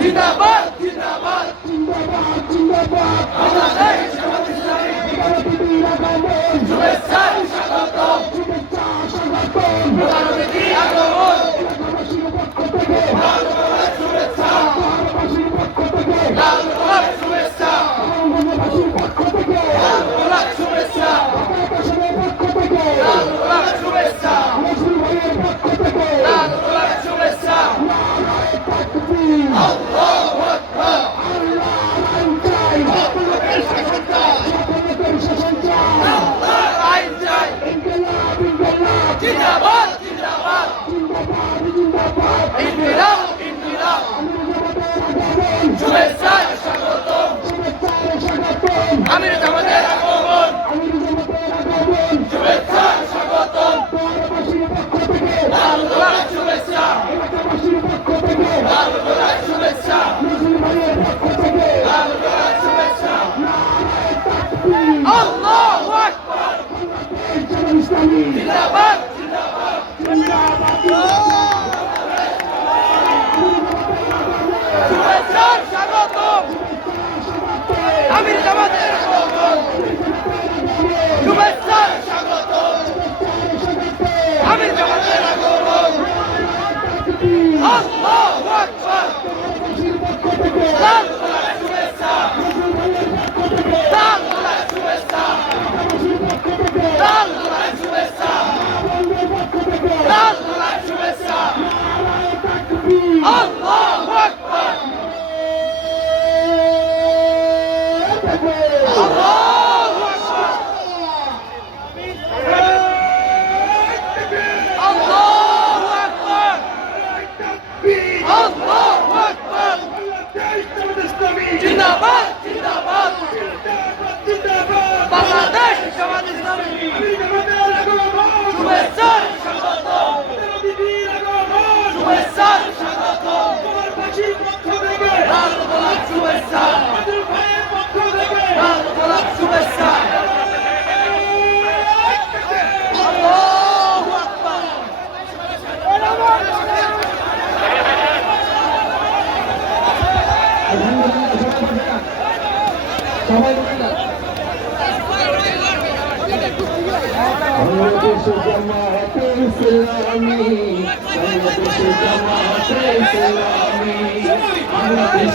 জিন্দাবাদ জিন্দাবাদ জিন্দাবাদ জিন্দাবাদ বাংলাদেশ জামাত ইসলামী শুভেচ্ছা স্বাগতম শুভেচ্ছা স্বাগতম প্রধানমন্ত্রী আগমন শুভেচ্ছা লাল গোলাপ শুভেচ্ছা লাল গোলাপ শুভেচ্ছা লাল গোলাপ শুভেচ্ছা লাল গোলাপ শুভেচ্ছা আল্লাহু আকবার জিন্দাবাদ জিন্দাবাদ ইনকিলাব ইনকিলাব শুভেচ্ছা স্বাগতম আমির জামাতের আগমন শুভেচ্ছা স্বাগতম লাল গোলাপ শুভেচ্ছা লাল গোলাপ শুভেচ্ছা লাল গোলাপ শুভেচ্ছা আল্লাহু আকবার জিন্দাবাদ শুভেচ্ছা স্বাগতম আমির জামাতের আগমন শুভেচ্ছা স্বাগতম আমির জামাতের আগমন আল্লাহু আকবার লাল গোলাপ শুভেচ্ছা লাল গোলাপ শুভেচ্ছা লাল গোলাপ শুভেচ্ছা লাল গোলাপ শুভেচ্ছা আল্লাহু আকবার আল্লাহু আকবার আল্লাহু আকবার আল্লাহু আকবার জিন্দাবাদ জিন্দাবাদ বাংলাদেশ জামাত ইসলামী শুভেচ্ছা স্বাগতম শুভেচ্ছা স্বাগতম লাল গোলাপ শুভেচ্ছা লাল গোলাপ শুভেচ্ছা আল্লাহু আকবার বাংলাদেশ জামাতে ইসলামী বাংলাদেশ জামাতে ইসলামী বাংলাদেশ